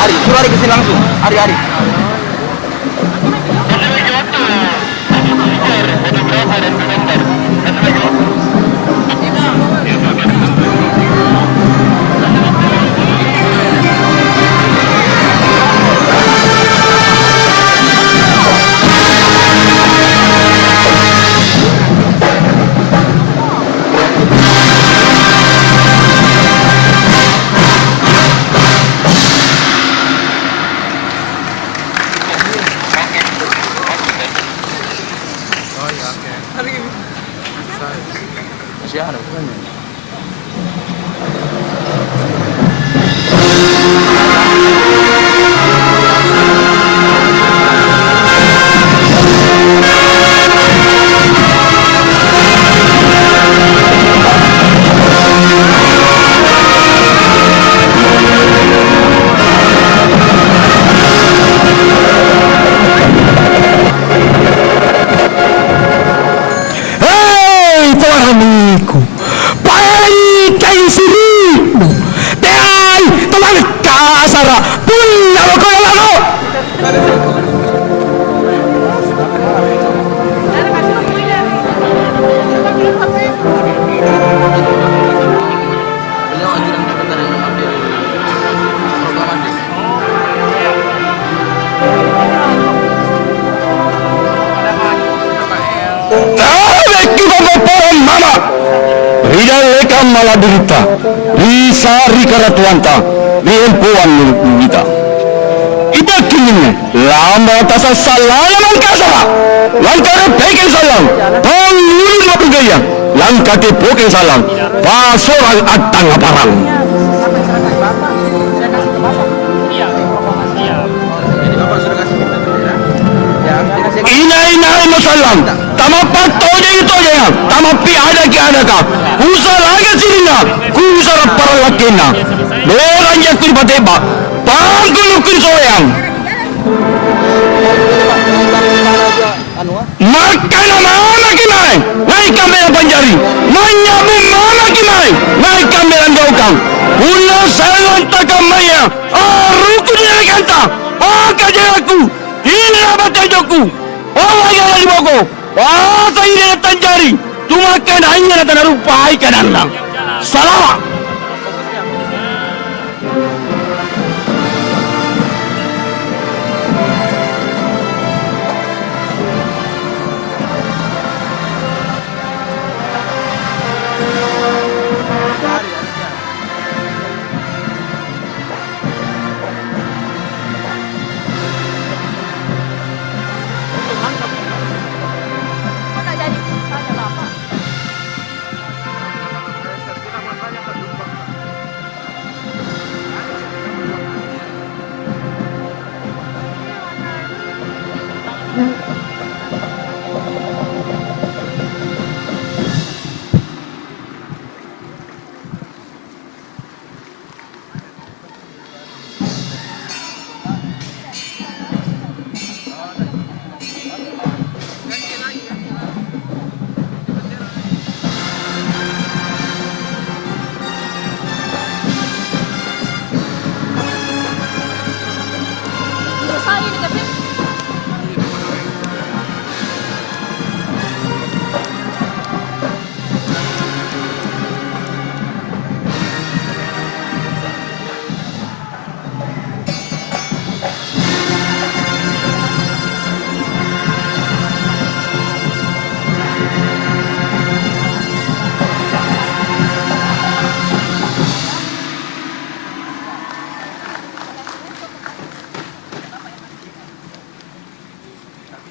Ari, suruh Ari kesini langsung. Ari. Masih ada kan? Malah derita, risari karatuanta, riempuan kita. Iba kini lama tasa salah langkah langkah peking salang, panggul bergaya, langkah tepoking salang, pasoran atang aparang. Inai masalam, tamapat toje itu aja, tamapi ada ka. Kusa lagi sini kusa para lakina, orang yang kiri pateba, panggul kiri soyang. Makanya mana kimai, naik kamera panjari, menyabu mana kimai, naik kamera gaukang. Ulah saya takkan maya, ruku dia kanta, kajaku, ini apa kajaku, yang ada di boko, saya ini tanjari. Cuma kan hanya nak rupai kanan lang. Salah.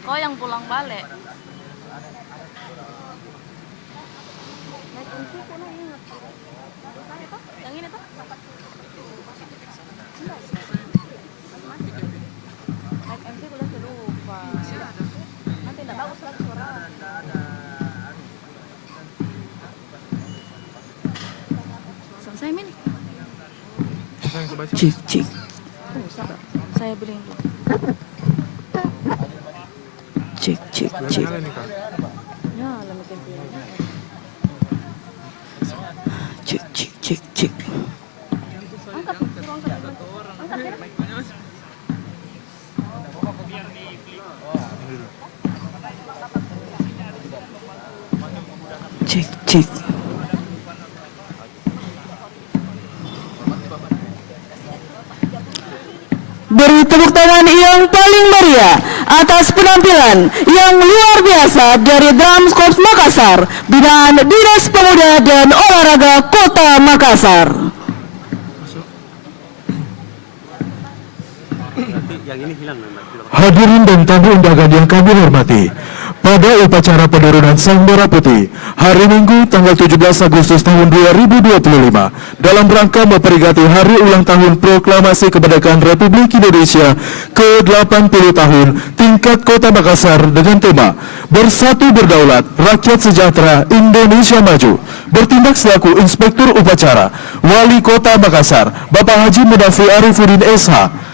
Kau yang pulang balik. Yang ini tuh? Naik MC gue udah lupa. Nanti tidak bagus lagi suara. Selesai Min? Cik. Saya beli dulu. Cik. Ya, lama cik. Angkat ya. Cek, cek. Beri tepuk tangan yang paling meriah atas penampilan yang luar biasa dari Drums Corps Makassar, binaan Dinas Pemuda dan Olahraga Kota Makassar. Hadirin dan tamu undangan yang kami hormati, pada upacara penurunan Sang Merah Putih hari Minggu tanggal 17 Agustus tahun 2025 dalam rangka memperingati hari ulang tahun Proklamasi Kemerdekaan Republik Indonesia ke-80 tahun tingkat Kota Makassar dengan tema Bersatu Berdaulat, Rakyat Sejahtera, Indonesia Maju. Bertindak selaku Inspektur Upacara Wali Kota Makassar Bapak Haji Mudafi Arifuddin SH.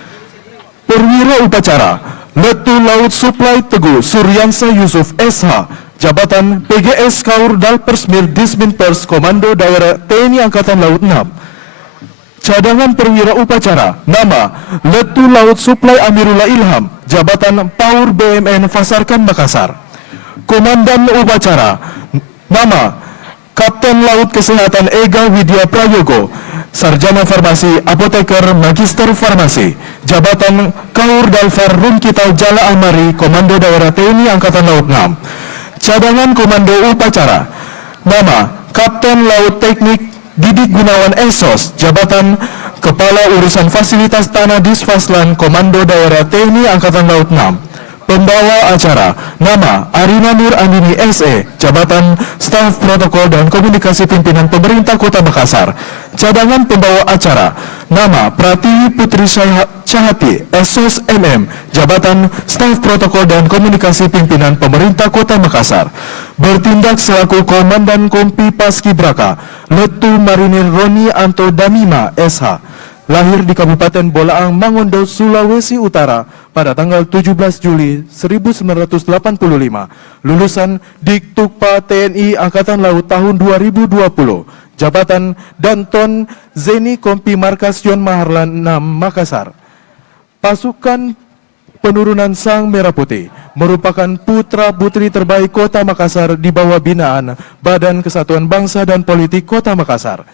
Perwira Upacara Letu Laut Suplai Teguh Suryansa Yusuf SH, Jabatan PGS Kaur Dal Persmir Disminpers Komando Daerah TNI Angkatan Laut 6. Cadangan Perwira Upacara nama Letu Laut Suplai Amirullah Ilham, Jabatan Paur BMN Fasarkan Makassar. Komandan Upacara nama Kapten Laut Kesehatan Ega Widya Prayogo, Sarjana Farmasi Apoteker Magister Farmasi, Jabatan Kaur Dalfar Rumkita Jala Amari, Komando Daerah TNI Angkatan Laut 6. Cadangan Komando Upacara nama Kapten Laut Teknik Didik Gunawan Esos, Jabatan Kepala Urusan Fasilitas Tanah Disfaslan, Komando Daerah TNI Angkatan Laut 6. Pembawa acara nama Arina Nur Andini SE, Jabatan Staf Protokol dan Komunikasi Pimpinan Pemerintah Kota Makassar. Cadangan pembawa acara nama Pratiwi Putri Cahati SOS MM, Jabatan Staf Protokol dan Komunikasi Pimpinan Pemerintah Kota Makassar. Bertindak selaku Komandan Kompi Paskibraka Letu Marinir Roni Anto Damima SH. Lahir di Kabupaten Bolaang, Mangondo, Sulawesi Utara pada tanggal 17 Juli 1985. Lulusan Diktukpa TNI Angkatan Laut tahun 2020. Jabatan Danton Zeni Kompi Markas Yon Maharlan 6 Makassar. Pasukan Penurunan Sang Merah Putih merupakan putra-putri terbaik Kota Makassar di bawah binaan Badan Kesatuan Bangsa dan Politik Kota Makassar.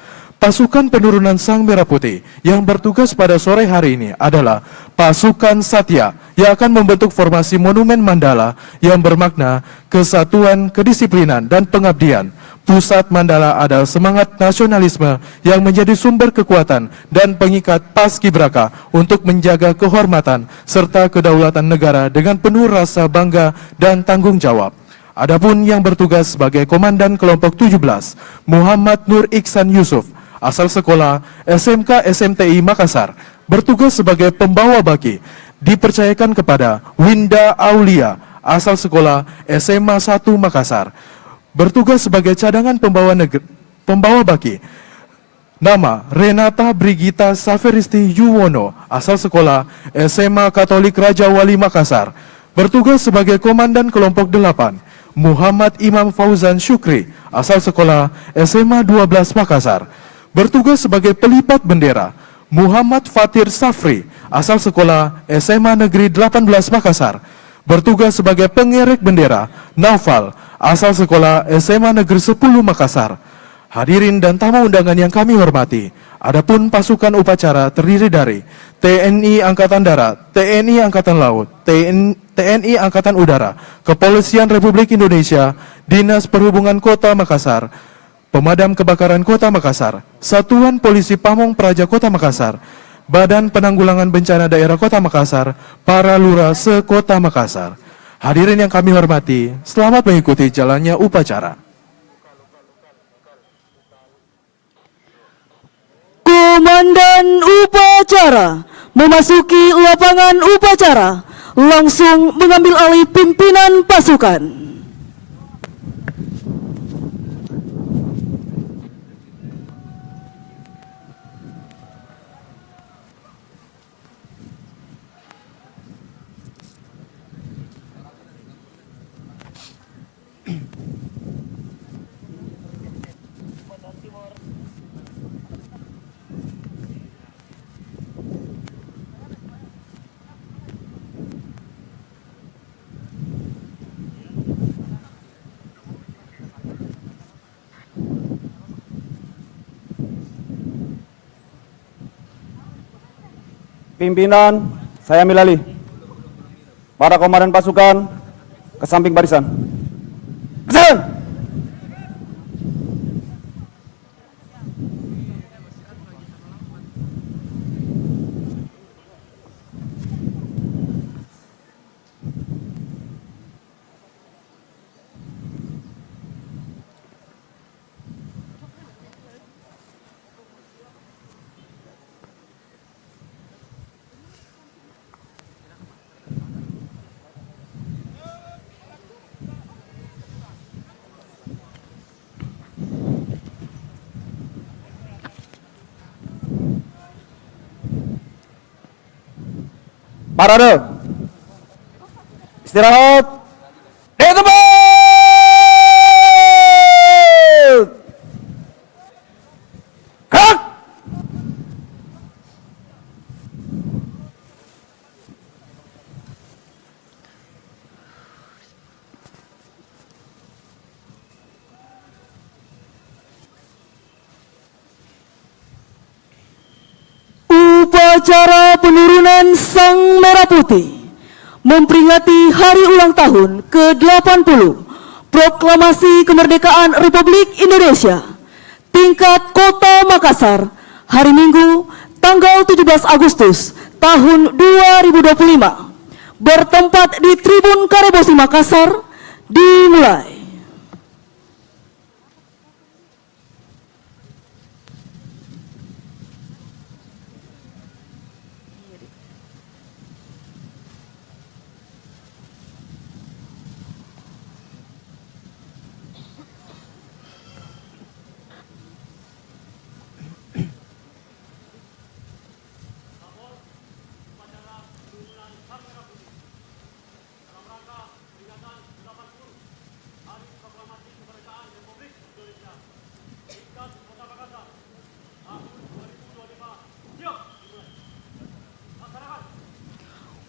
Pasukan Penurunan Sang Merah Putih yang bertugas pada sore hari ini adalah Pasukan Satya yang akan membentuk formasi Monumen Mandala yang bermakna kesatuan, kedisiplinan, dan pengabdian. Pusat Mandala adalah semangat nasionalisme yang menjadi sumber kekuatan dan pengikat Paskibraka untuk menjaga kehormatan serta kedaulatan negara dengan penuh rasa bangga dan tanggung jawab. Adapun yang bertugas sebagai Komandan Kelompok 17, Muhammad Nur Iksan Yusuf, asal sekolah SMK SMTI Makassar, bertugas sebagai pembawa baki, dipercayakan kepada Winda Aulia, asal sekolah SMA 1 Makassar, bertugas sebagai cadangan pembawa baki. Nama Renata Brigita Saferisti Yuwono, asal sekolah SMA Katolik Raja Wali Makassar, bertugas sebagai Komandan Kelompok 8. Muhammad Imam Fauzan Syukri, asal sekolah SMA 12 Makassar, bertugas sebagai pelipat bendera. Muhammad Fatir Safri, asal sekolah SMA Negeri 18 Makassar, bertugas sebagai pengerek bendera. Naufal, asal sekolah SMA Negeri 10 Makassar. Hadirin dan tamu undangan yang kami hormati, adapun pasukan upacara terdiri dari TNI Angkatan Darat, TNI Angkatan Laut, TNI Angkatan Udara, Kepolisian Republik Indonesia, Dinas Perhubungan Kota Makassar, Pemadam Kebakaran Kota Makassar, Satuan Polisi Pamong Praja Kota Makassar, Badan Penanggulangan Bencana Daerah Kota Makassar, para lurah se-Kota Makassar. Hadirin yang kami hormati, selamat mengikuti jalannya upacara. Komandan upacara memasuki lapangan upacara, langsung mengambil alih pimpinan pasukan. pimpinan saya ambil alih. Para komandan pasukan ke samping barisan. Kesan! Parade. Istirahat. Di tempat. Gerak. Upacara penurunan Sang Merah Putih memperingati hari ulang tahun ke-80 Proklamasi Kemerdekaan Republik Indonesia tingkat Kota Makassar hari Minggu tanggal 17 Agustus tahun 2025 bertempat di Tribun Karebosi Makassar dimulai.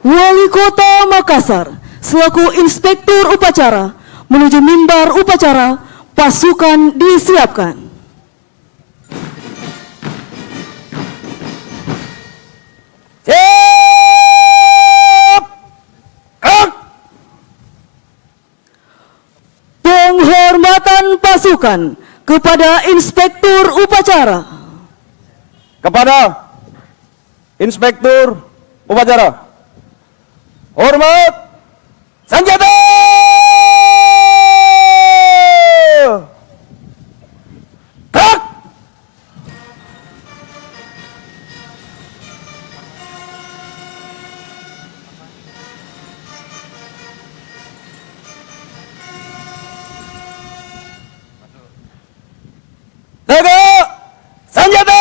Wali Kota Makassar selaku Inspektur Upacara menuju mimbar upacara, pasukan disiapkan. Siap. Gerak. Penghormatan pasukan kepada Inspektur Upacara. Kepada Inspektur Upacara. Hormat, senjata! Gerak! Tegak! Senjata!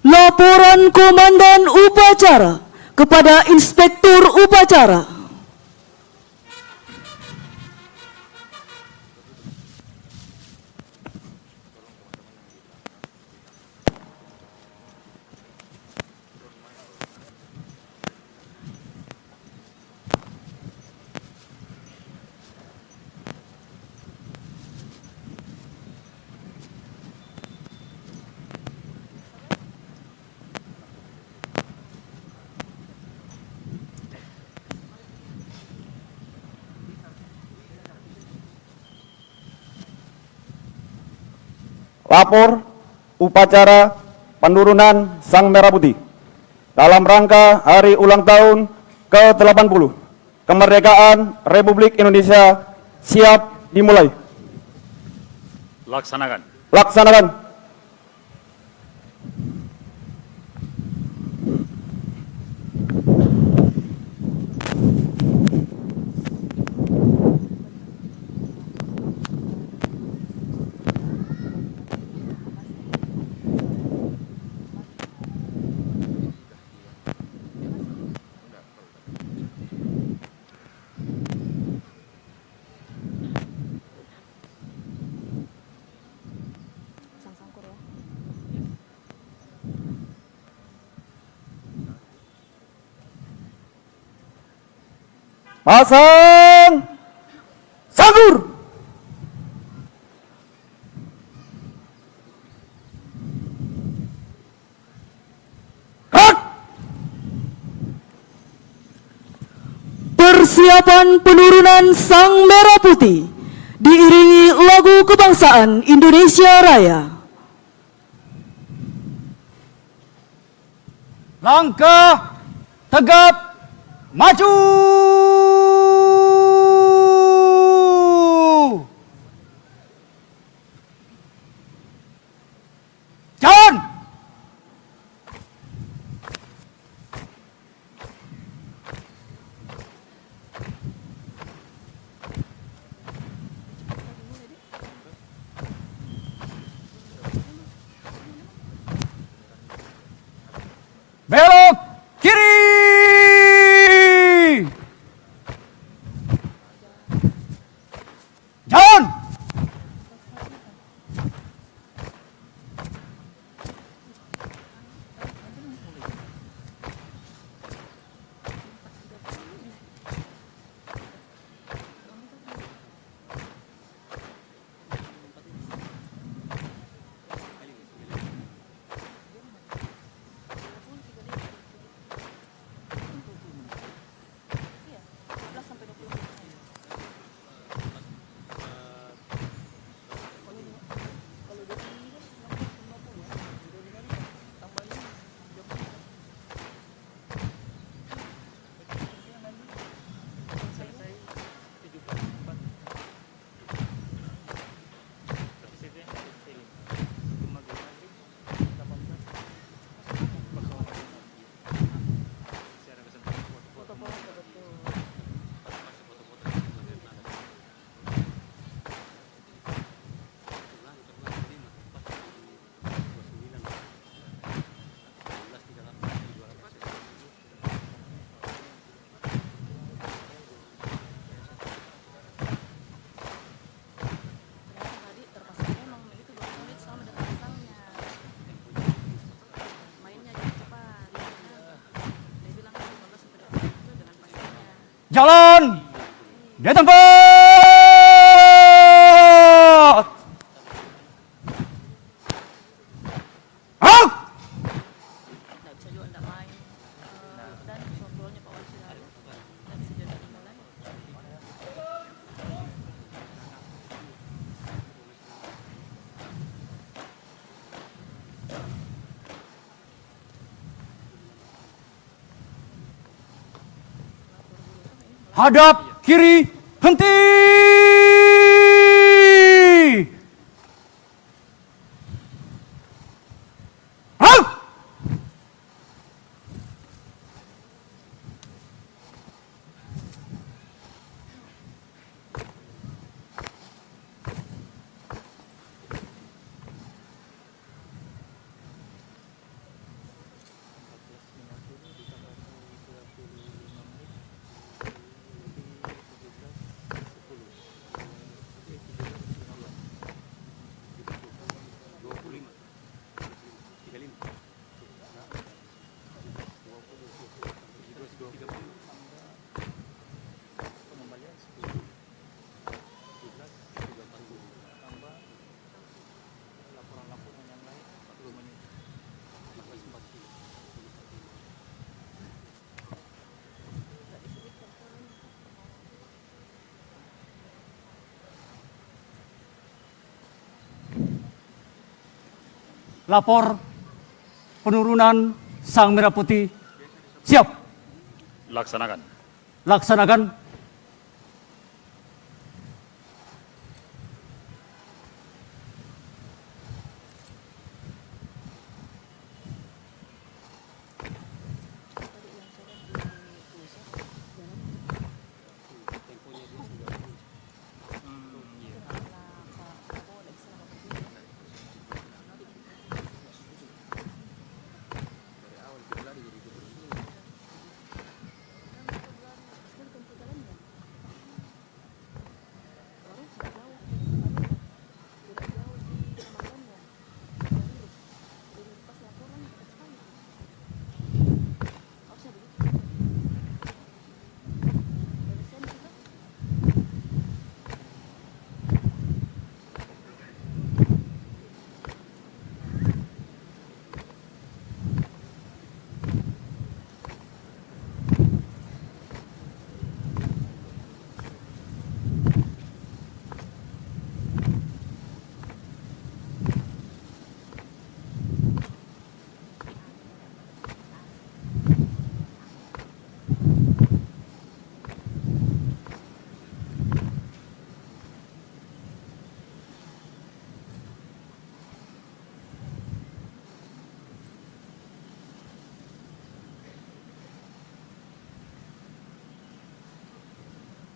Laporan Komandan Upacara kepada Inspektur Upacara. Lapor upacara penurunan Sang Merah Putih dalam rangka hari ulang tahun ke-80 kemerdekaan Republik Indonesia siap dimulai. Laksanakan. Laksanakan. Pasang sangkur. Persiapan penurunan Sang Merah Putih diiringi lagu kebangsaan Indonesia Raya. Langkah tegap maju. Jalan. Belok kiri. Jalan. Jalan di tempat. Out. Hadap kiri, henti. Out. Lapor penurunan Sang Merah Putih. Siap. Laksanakan. Laksanakan.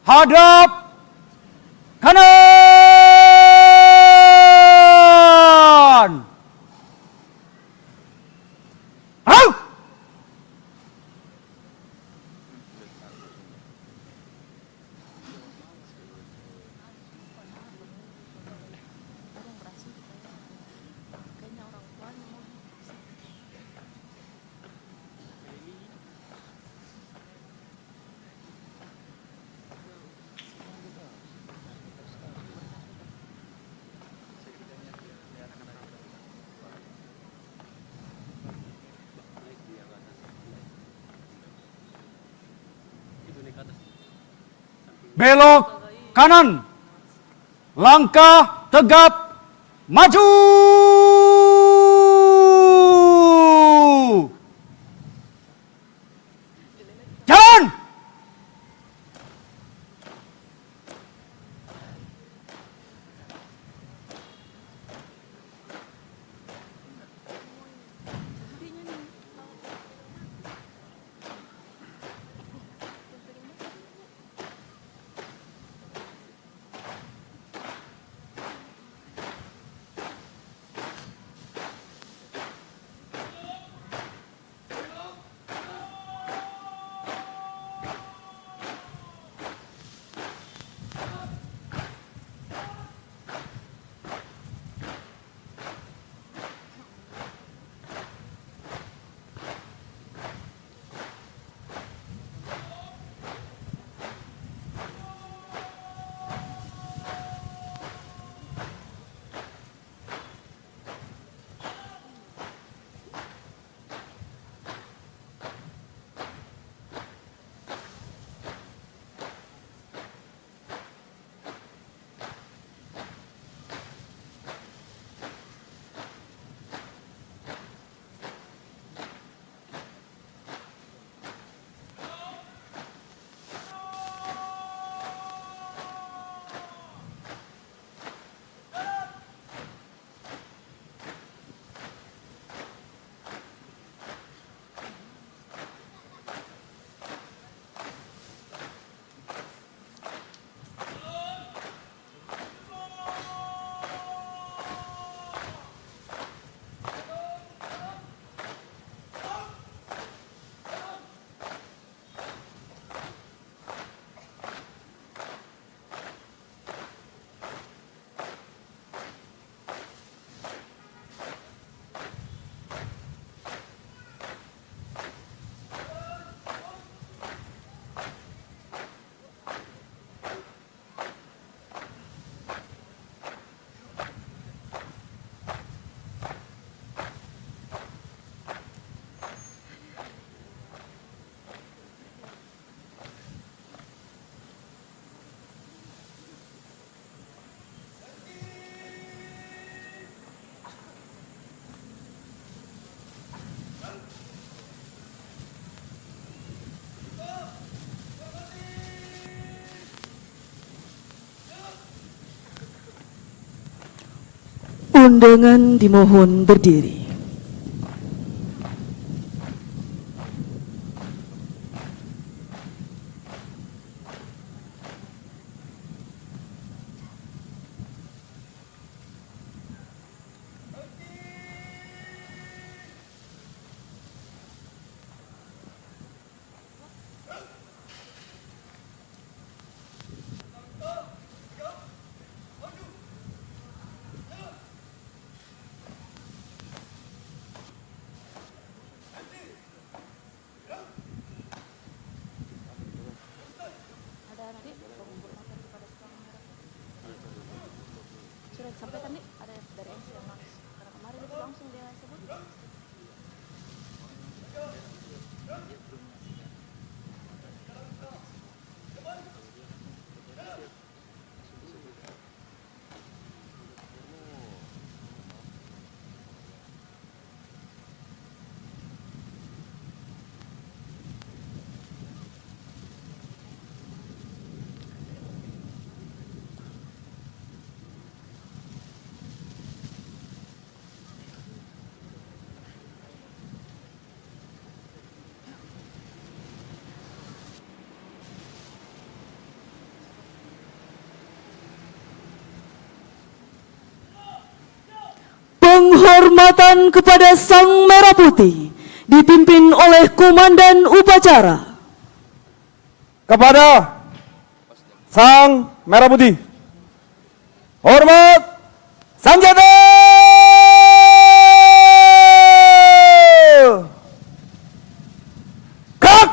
hadap kanan. Au! Belok kanan. Langkah tegap maju. Jalan. Undangan dimohon berdiri. Penghormatan kepada Sang Merah Putih dipimpin oleh Komandan Upacara. Kepada Sang Merah Putih. Hormat senjata. Gerak.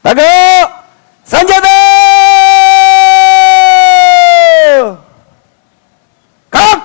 Tegak senjata. Gerak.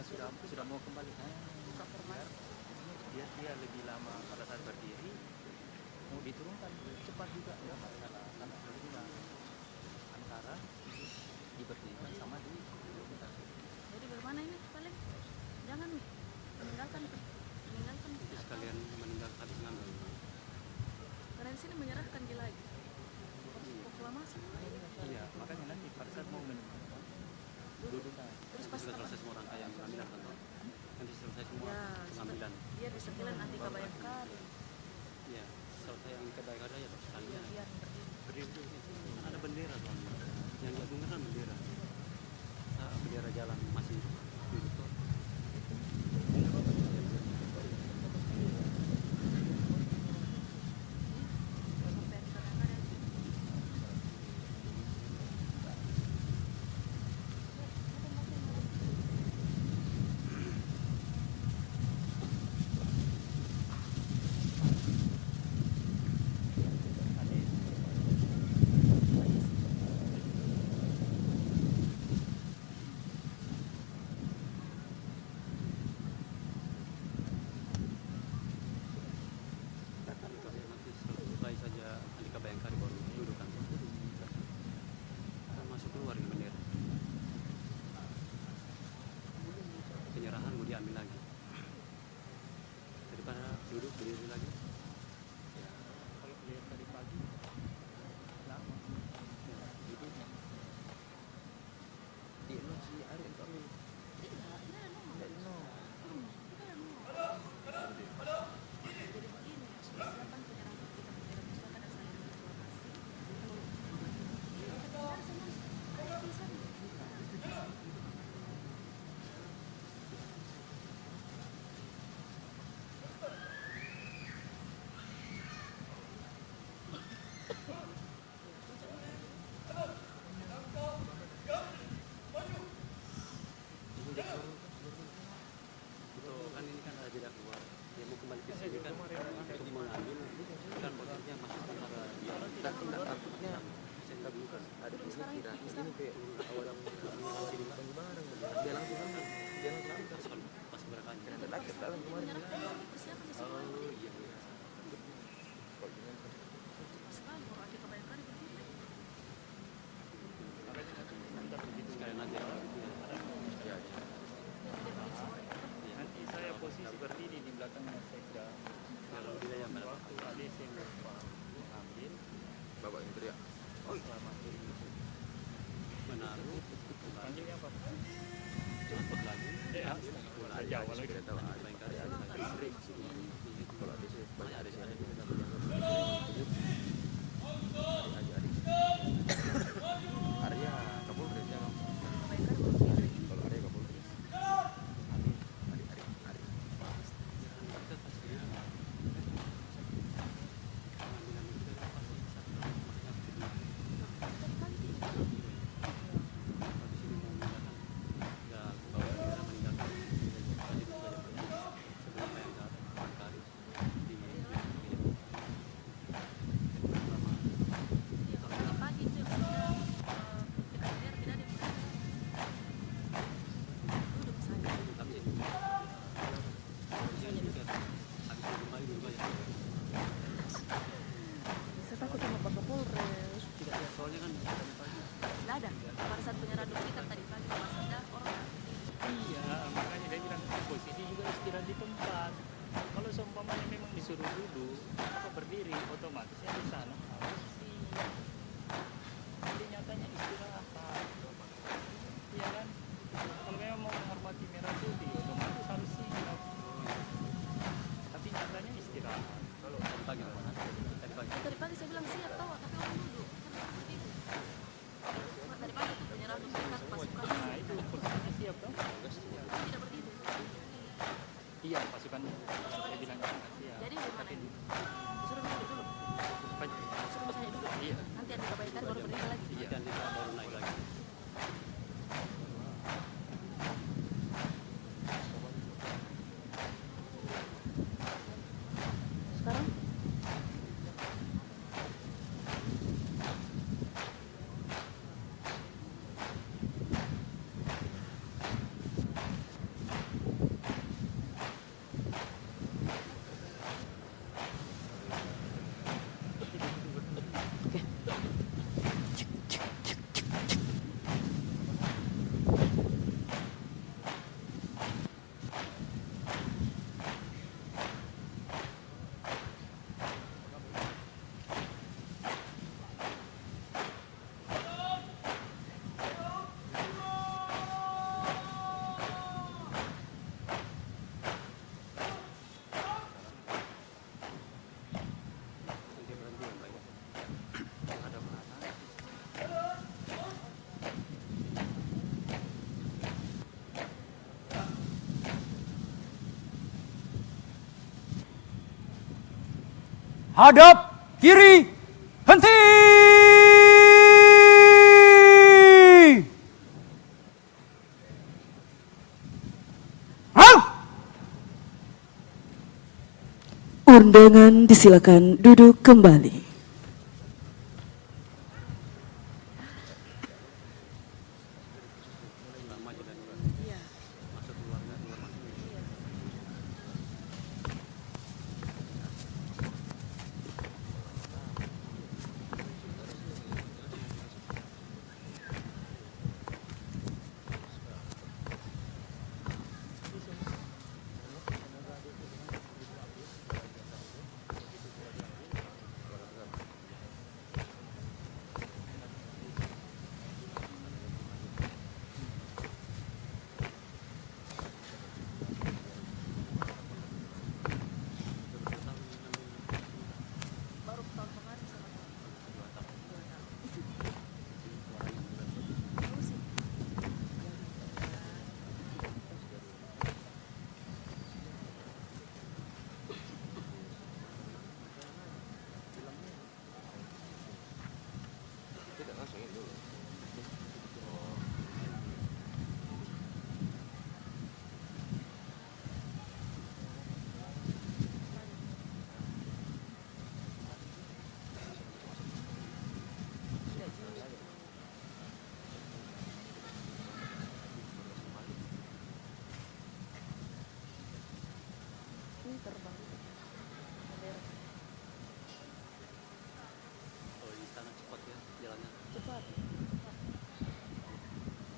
sudah mau kembali. Dia lebih lama pada saat berdiri, mau diturunkan cepat juga ya masalah karena berdiri antara diberdirikan sama diturunkan. Jadi bagaimana ini paling jangan meninggalkan Sekalian meninggalkan mengambil. karena di sini menyerahkan dia lagi proklamasi. Iya, makanya nanti pada saat mau meninggalkan duduk Terus pas sudah apa? selesai semua rangkaian pengambilan kan? Nanti selesai semua Ya, pengambilan. dia di sekilan nanti kebayangkan. Iya, selesai yang kebayang ya sekalian. Iya, berdiri. Berdiri dulu. Kan ada bendera tuh. Yang diagungkan kan bendera. Bendera jalan masih duduk tuh. Sampai di kadang-kadang. Nanti selesai saja Andika Bayangkari baru duduk kan. Kita masuk keluar di bendera. Penyerahan mau diambil lagi. Daripada duduk berdiri lagi. Ya, kalau lihat tadi pagi lama. Ya, duduknya. Di si Ari itu ambil. Itu kan ini kan ada jeda keluar. Dia mau kembali ke sini kan untuk mengambil kan posisinya masih antara dia takutnya saya dulu kan ada di sini tidak ini kayak awal yang sini bareng dia langsung pas mereka ada lagi dalam kemarin oh iya sekali nanti nanti saya posisi berdiri di belakangnya Sekda kalau dia yang waktu ada saya lupa mengambil bapak yang teriak oh selamat menaruh panggilnya apa cepat lagi ya saja walau kita tahu ada istri kalau ada sih banyak ada sih Arya Kapolres ya kalau Arya Kapolres Pagi itu sudah dekat dia tidak ada duduk saja. Saya takut sama Pak Kapolres. soalnya kan Tidak ada. Pada saat penyerahan duplikat tadi pagi pas ada orang. iya makanya dia bilang posisi juga istirahat di tempat kalau seumpamanya memang disuruh duduk apa berdiri otomatisnya di sana harus sih jadi nyatanya istirahat iya kan kalau memang mau menghormati merah putih otomatis harus siap tapi nyatanya istirahat kalau pagi Tadi pagi saya bilang siap tahu, tapi orang duduk. Kan seperti itu. Tadi pagi itu penyerahan duplikat pasukan. nah itu posisinya siap dong Tidak berdiri. iya pasukan saya bilang siap Jadi bagaimana ini? Disuruh duduk dulu. Disuruh misalnya duduk. iya Nanti ada kebaikan baru berdiri lagi. iya nanti baru naik lagi Sekarang Hadap kiri. Henti. Undangan disilakan duduk kembali.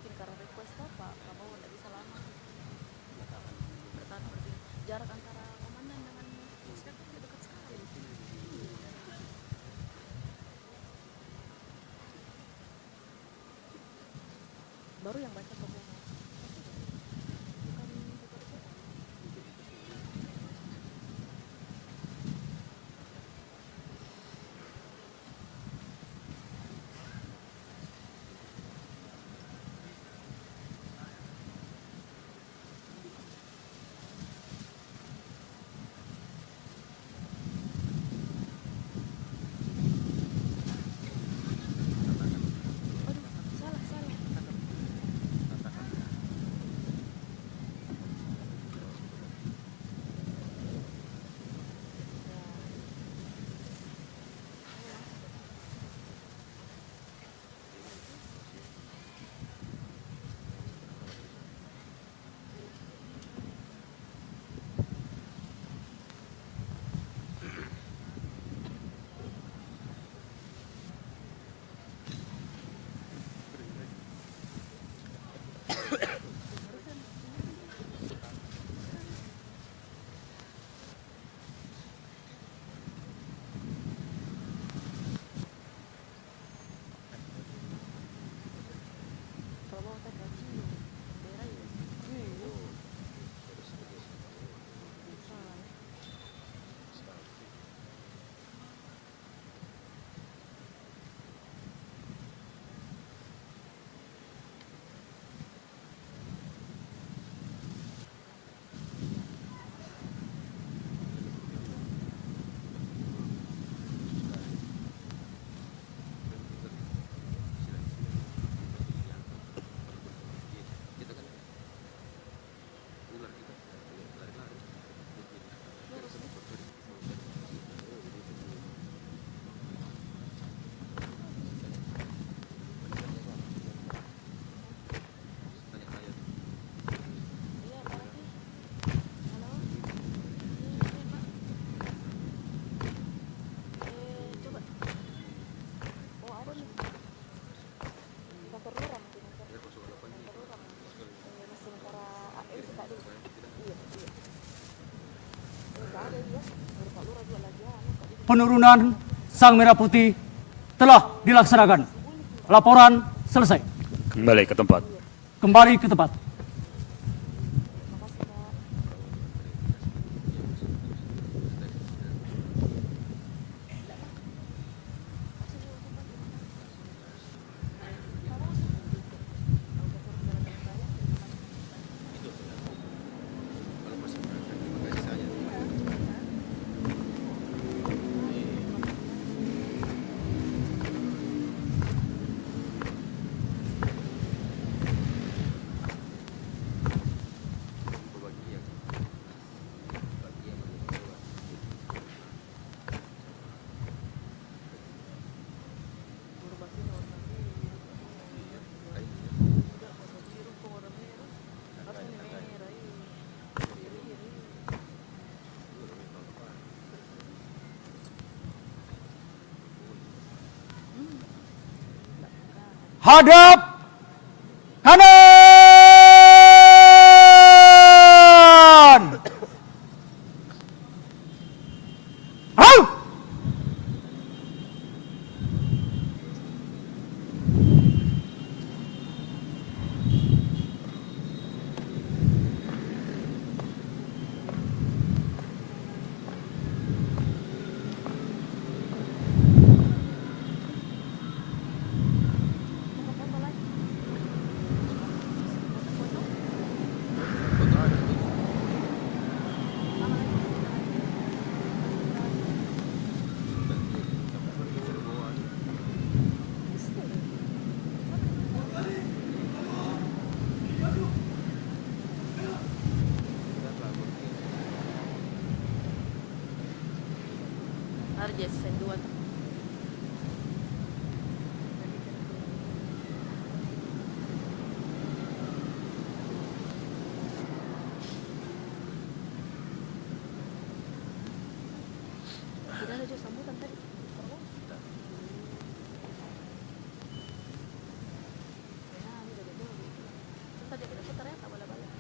Mungkin karena request Pak Prabowo tidak bisa lama. Bertahan berdiri. Jarak antara komandan dengan inspektur itu dekat sekali. Baru yang baca Prabowo. Penurunan Sang Merah Putih telah dilaksanakan. Laporan selesai. Kembali ke tempat. Kembali ke tempat. Hadap kanan. Au! Arja sen dua tuh. Tidak ada sambutan tadi. Tadi kita putar ya, tak boleh balik.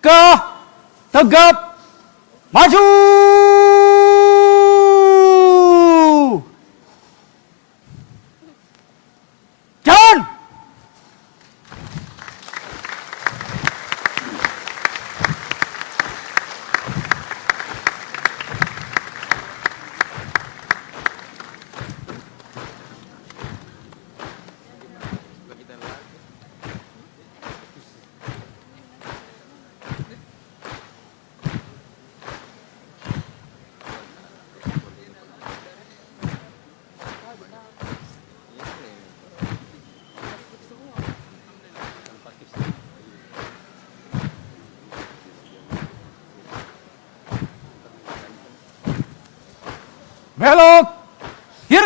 Ke tegap maju. Jalan. Belok kiri.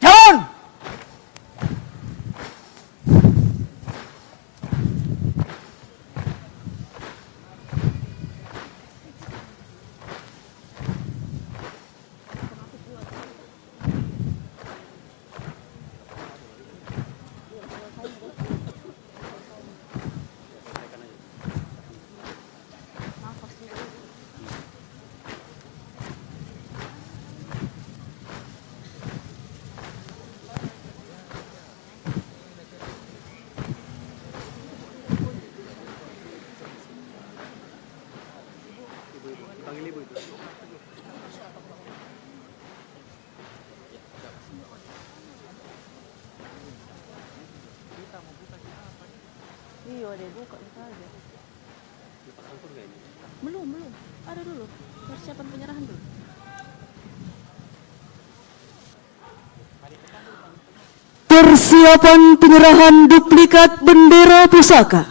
Jalan. Iya, deh buka itu aja. Belum. Ada dulu. Persiapan penyerahan dulu. Persiapan penyerahan duplikat bendera pusaka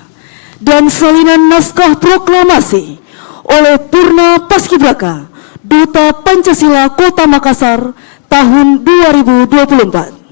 dan salinan naskah proklamasi oleh Purna Paskibraka, Duta Pancasila Kota Makassar tahun 2024.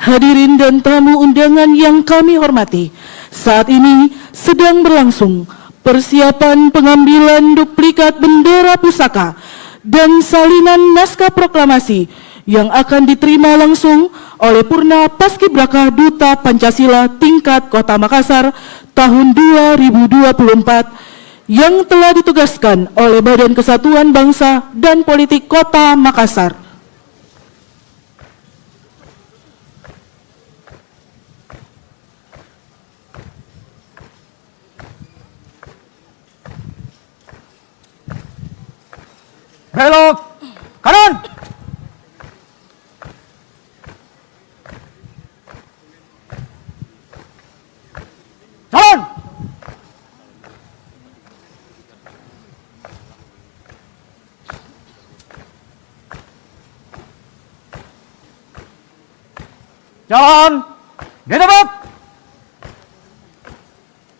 Hadirin dan tamu undangan yang kami hormati, saat ini sedang berlangsung persiapan pengambilan duplikat bendera pusaka dan salinan naskah proklamasi yang akan diterima langsung oleh Purna Paskibraka Duta Pancasila tingkat Kota Makassar tahun 2024 yang telah ditugaskan oleh Badan Kesatuan Bangsa dan Politik Kota Makassar. Belok kanan. Jalan. Jalan. Di depan.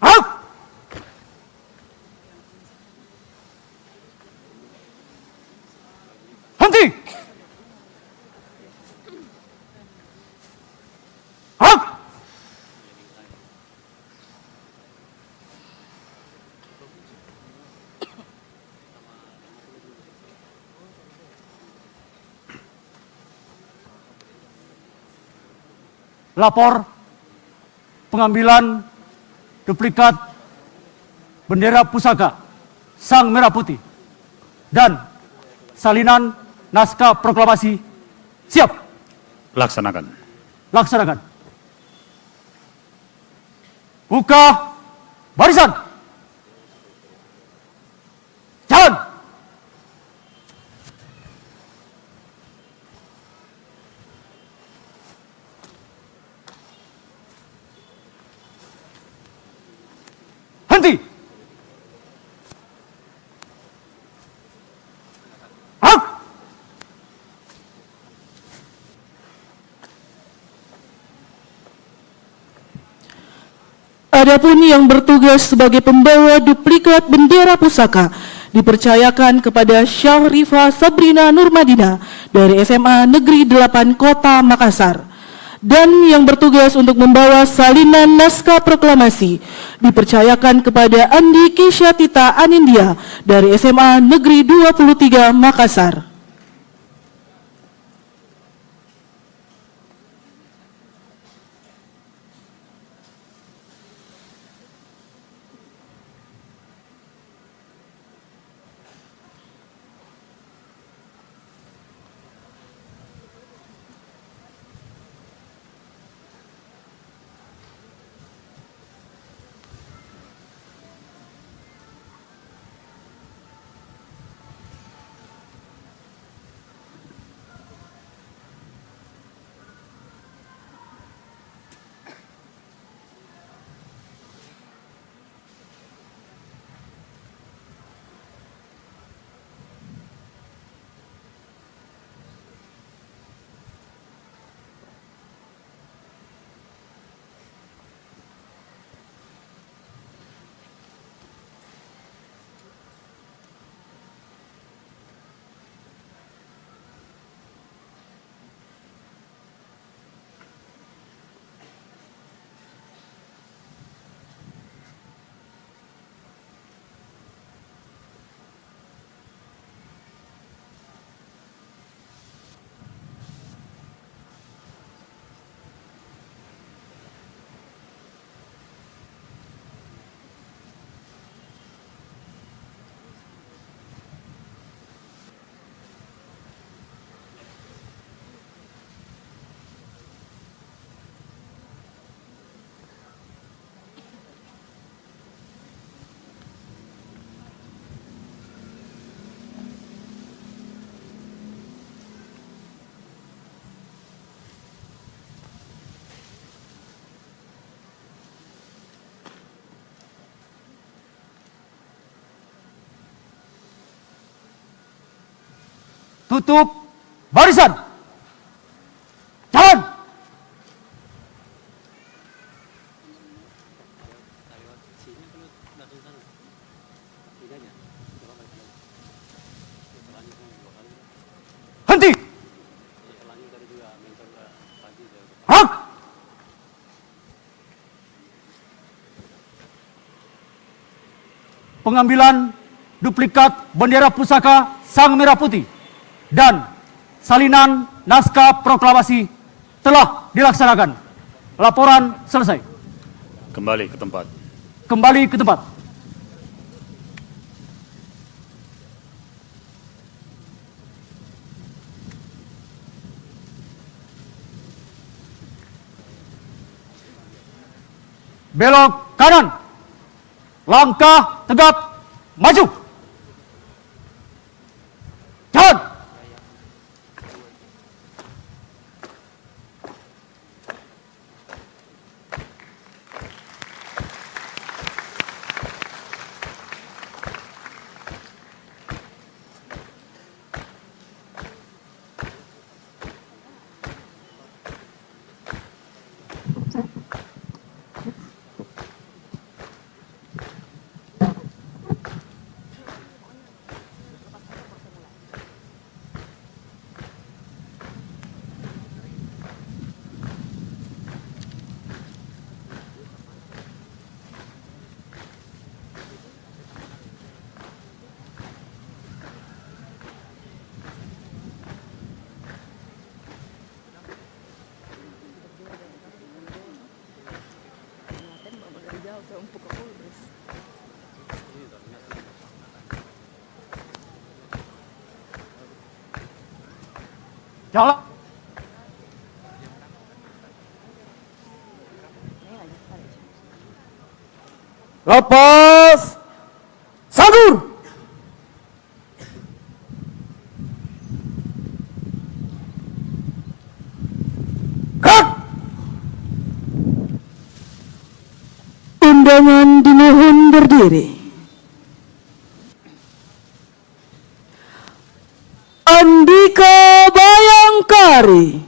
Out. Henti. Out. Lapor pengambilan duplikat bendera pusaka Sang Merah Putih dan salinan naskah proklamasi siap. Laksanakan. Laksanakan. Buka barisan. Jalan. Henti! Hak! Adapun yang bertugas sebagai pembawa duplikat bendera pusaka dipercayakan kepada Syahrifa Sabrina Nurmadina dari SMA Negeri 8 Kota Makassar. Dan yang bertugas untuk membawa salinan naskah proklamasi dipercayakan kepada Andi Kisyatita Anindya dari SMA Negeri 23 Makassar. Tutup barisan. Jalan. Henti. Hak. Pengambilan duplikat bendera pusaka Sang Merah Putih dan salinan naskah proklamasi telah dilaksanakan. Laporan selesai. Kembali ke tempat. Kembali ke tempat. Belok kanan. Langkah tegap maju. Jalan. Jalan. Lepas. Sagur. Undangan dimohon berdiri. Andika Bayangkari.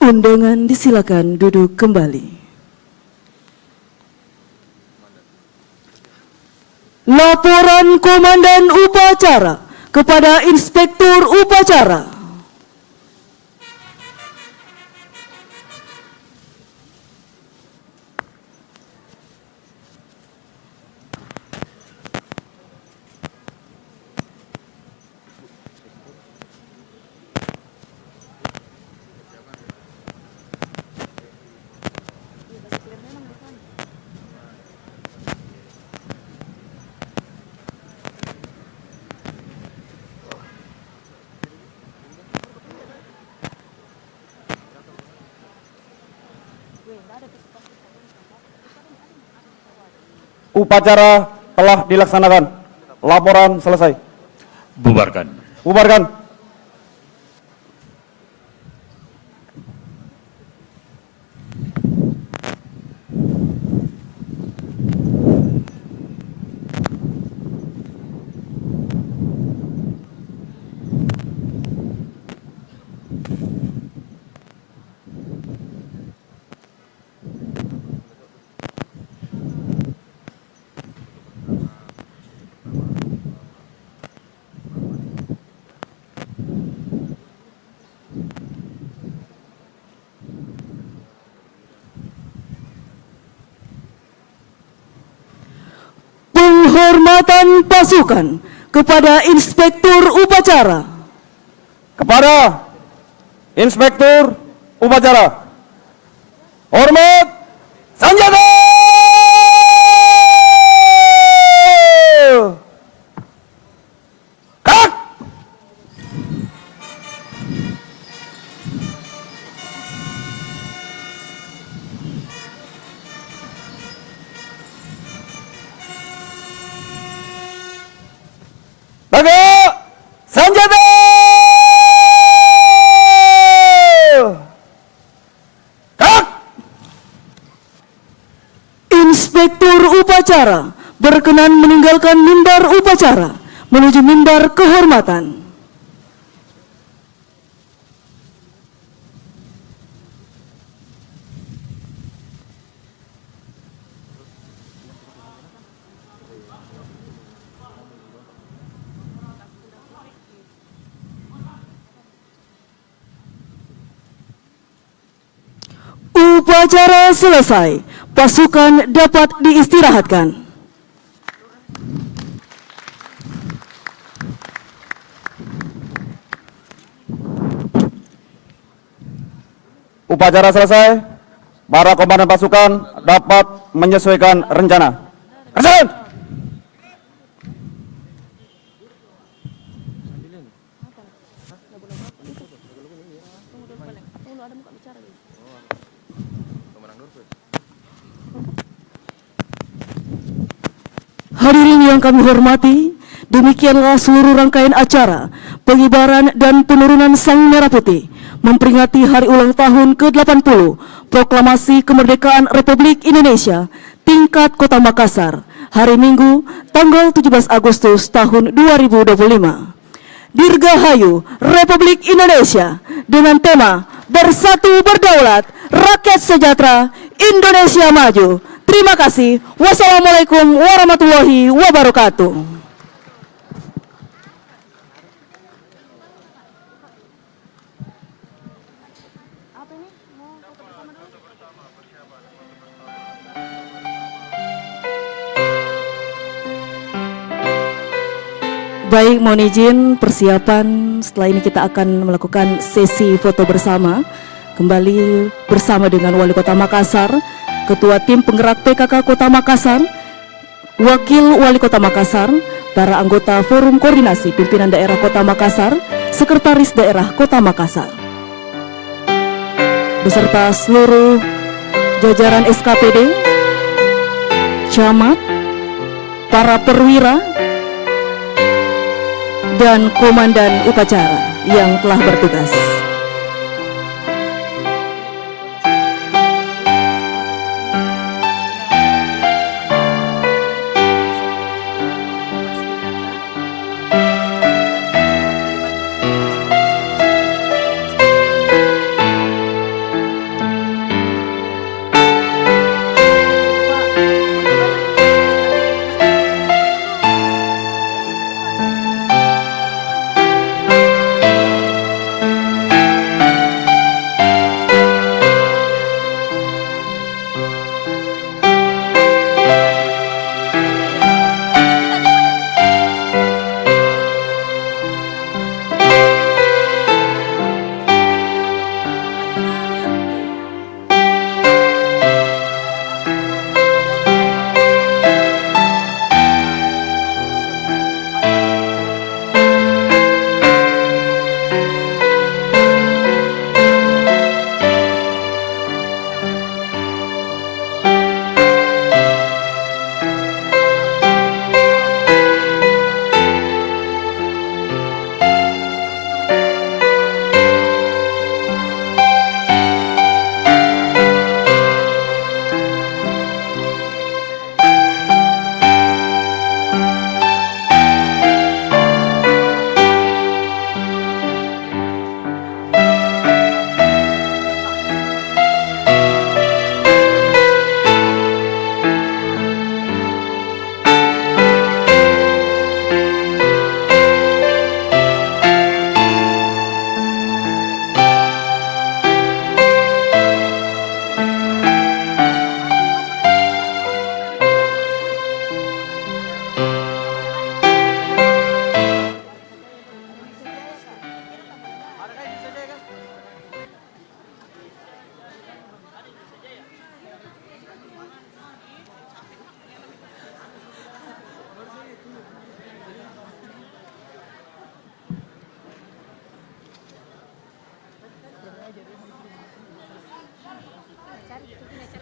Undangan disilakan duduk kembali. Laporan Komandan Upacara kepada Inspektur Upacara. Upacara telah dilaksanakan. Laporan selesai. Bubarkan. Bubarkan. Penghormatan pasukan kepada Inspektur Upacara. Kepada Inspektur Upacara. Hormat senjata! Kak! Tegak senjata! Kak! Inspektur Upacara berkenan meninggalkan mimbar upacara menuju mimbar kehormatan. Upacara selesai, pasukan dapat diistirahatkan. Upacara selesai, para komandan pasukan dapat menyesuaikan rencana. Kerjakan! Hadirin yang kami hormati, demikianlah seluruh rangkaian acara pengibaran dan penurunan Sang Merah Putih memperingati hari ulang tahun ke-80 Proklamasi Kemerdekaan Republik Indonesia tingkat Kota Makassar, hari Minggu, tanggal 17 Agustus tahun 2025. Dirgahayu Republik Indonesia dengan tema Bersatu Berdaulat, Rakyat Sejahtera, Indonesia Maju. Terima kasih. Wassalamualaikum warahmatullahi wabarakatuh. Baik, mohon izin persiapan. Setelah ini kita akan melakukan sesi foto bersama. Kembali bersama dengan Wali Kota Makassar, Ketua Tim Penggerak PKK Kota Makassar, Wakil Wali Kota Makassar, para anggota Forum Koordinasi Pimpinan Daerah Kota Makassar, Sekretaris Daerah Kota Makassar, beserta seluruh jajaran SKPD, camat, para perwira, dan komandan upacara yang telah bertugas.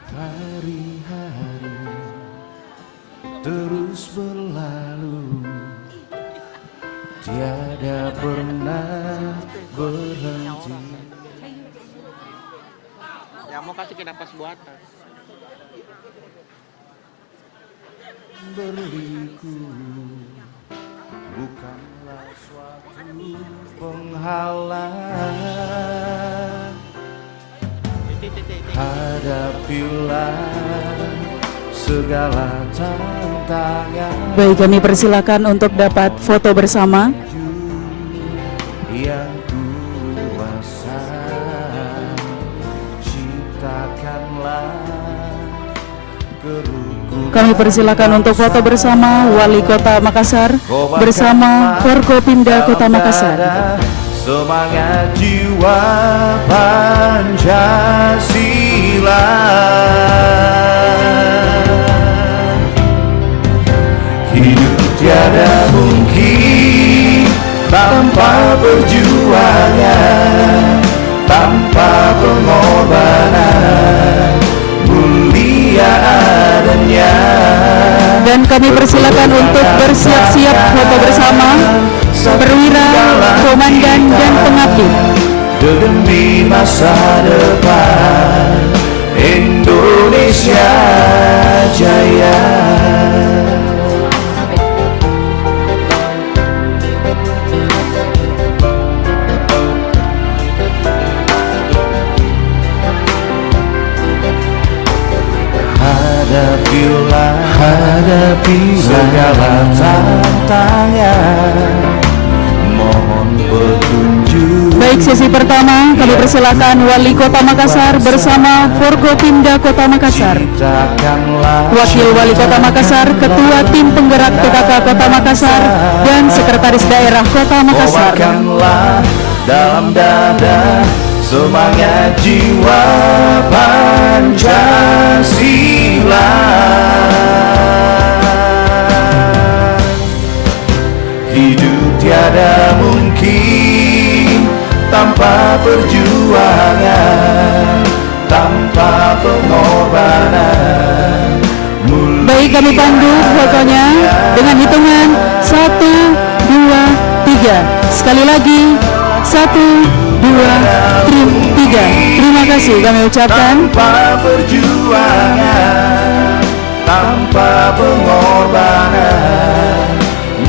Hari-hari terus berlalu, tiada pernah berhenti. Ya mau kasih kipas buatan. Berliku bukanlah suatu penghalang. Hadapilah segala tantangan. Baik, kami persilakan untuk dapat foto bersama. Yang kuasa ciptakanlah kerukunan. Kami persilakan untuk foto bersama Wali Kota Makassar bersama Forkopimda Kota Makassar. Semangat jiwa Pancasila, hidup tiada mungkin tanpa perjuangan, tanpa pengorbanan, mulia adanya. Dan kami persilakan untuk bersiap-siap foto bersama perwira, komandan, dan pengabdi. Demi masa depan Indonesia Jaya. Hadapi segala tantangan, mohon petunjuk. Baik, sesi pertama kami persilakan Wali Kota Makassar bersama Forkopimda Kota Makassar, Wakil Wali Kota Makassar, Ketua Tim Penggerak PKK Kota Makassar, dan Sekretaris Daerah Kota Makassar. Bawakanlah dalam dada semangat jiwa Pancasila. Hidup tiada mungkin tanpa perjuangan, tanpa pengorbanan. Baik, kami pandu fotonya dengan hitungan 1, 2, 3. Sekali lagi 1, 2, 3. Terima kasih kami ucapkan. Tanpa perjuangan, tanpa pengorbanan,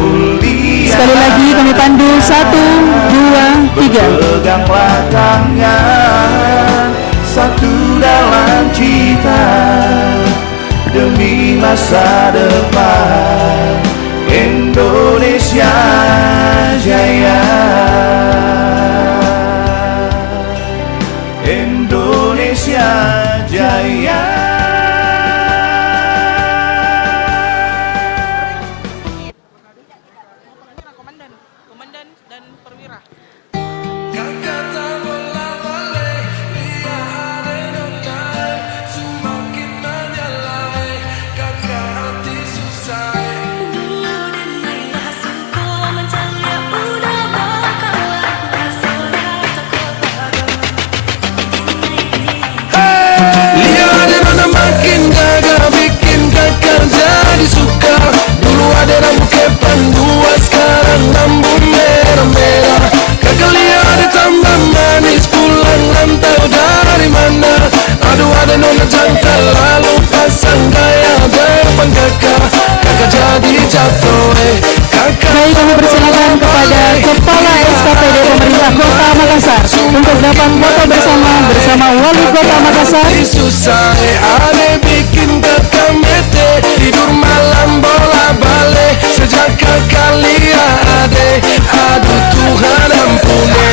mulia. Sekali lagi kami pandu 1, 2, 3. Peganglah tangan, satu dalam cita demi masa depan Indonesia Jaya. Indonesia Jaya. Komandan dan perwira. Baik, kami persilakan kepada Kepala SKPD Pemerintah Kota Makassar untuk dapat foto bersama Wali Kota Makassar. Susah ade bikin kekamete, tidur malam bola balik sejak kali ade, aduh Tuhan ampuni.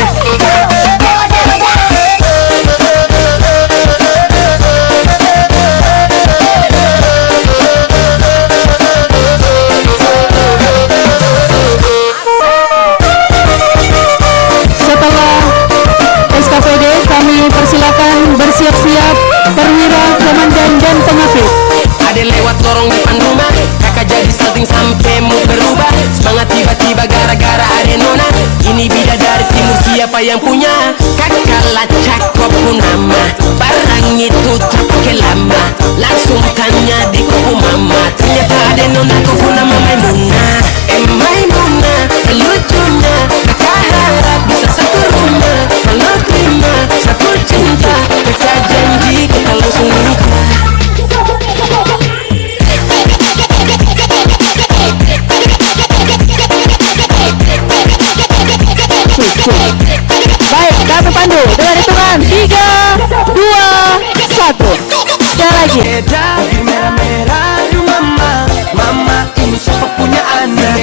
Persilakan bersiap-siap perwira, komandan, dan pengapit. Ada lewat lorong depan rumah, kakak jadi salting sampai mood berubah. Semangat tiba-tiba gara-gara ada nona. Ini bidadari timur, siapa yang punya? Kakak lacak kopu nama, barang itu tak pakai lama. Langsung tanya di kopu mama, ternyata ada nona kopu nama Maimunah. Maimunah, lucunya kakak harap bisa satu rumah. Kalau terima satu cinta, kakak janji kita langsung nikah. Baik, kami pandu dengan hitungan 3, 2, 1. Sekali lagi. Merah-merah mama, mama ini siapa punya anak?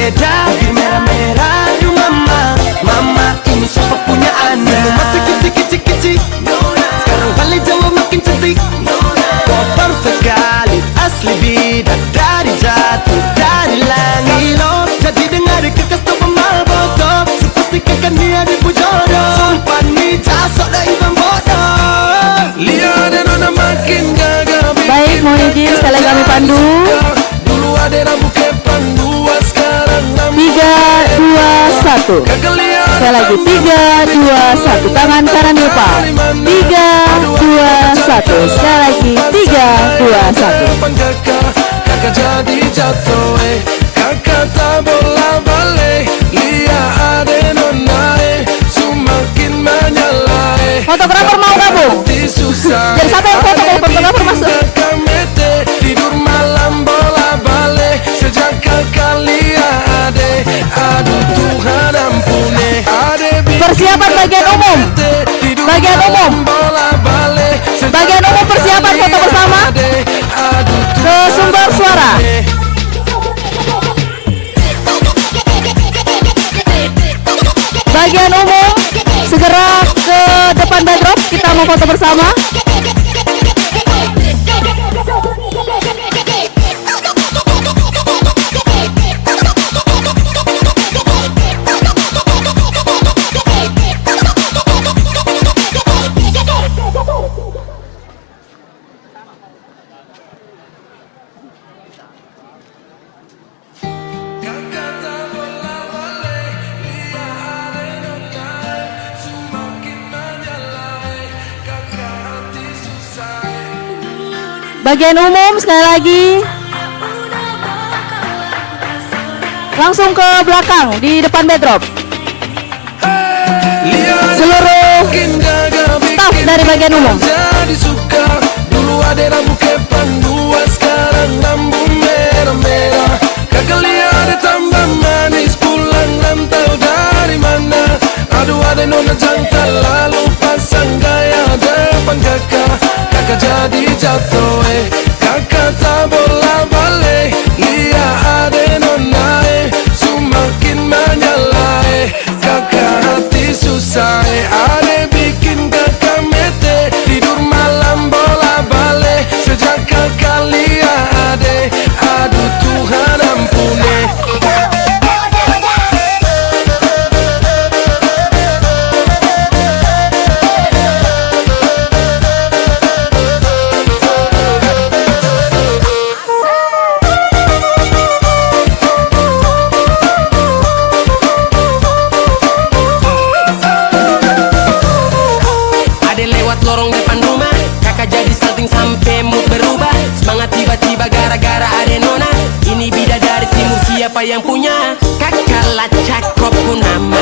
Merah-merah mama, mama ini siapa punya anak? Masih kecil-kecil, sekarang balik Jawa makin cantik. Kau perfect sekali, asli bidadari jatuh dari langit. Jadi dengar kekas tuh pemal bodoh, pastikan kan dia dipujodoh. Sumpah nih casok dah ibang bodoh. Lihat nona makin gagah. Baik, mohon izin sekali lagi kami pandu. 3, 2, 1. Sekali lagi 3, 2, 1. Tangan kanan depan. 3, 2, 1. Sekali lagi 3, 2, 1. Kakak jadi jatuh, kakak tak bola balik. Lihat ada nona, semakin menyala. Fotografer mau gabung? Jadi siapa yang foto kalau fotografer masuk? Tidur malam bola balik sejak kali ade, aduh Tuhan ampuni. Persiapan bagian umum. Bagian umum. Bagian umum persiapan foto bersama. Ke sumber suara. mau foto bersama? Bagian umum sekali lagi. Langsung ke belakang di depan backdrop. Seluruh staff dari bagian umum. Jadi suka dulu ada rambut kepang dua, sekarang rambut merah-merah. Kakak lihat tambah manis, pulang rantau dari mana? Aduh ada nona jantan lalu pasang gaya depan kakak. Kakak jadi jatuh kakak tak bola balik. Lihat ada nona semakin menyala kakak hati susah ada bikin kakak mete. Tidur malam bola balik sejak kakak lihat aduh Tuhan ampuni. Ada lewat lorong depan rumah, kakak jadi salting sampai mood berubah. Semangat tiba-tiba gara-gara ada nona. Ini bidadari timur siapa yang punya? Kakak lah cakep pun nama.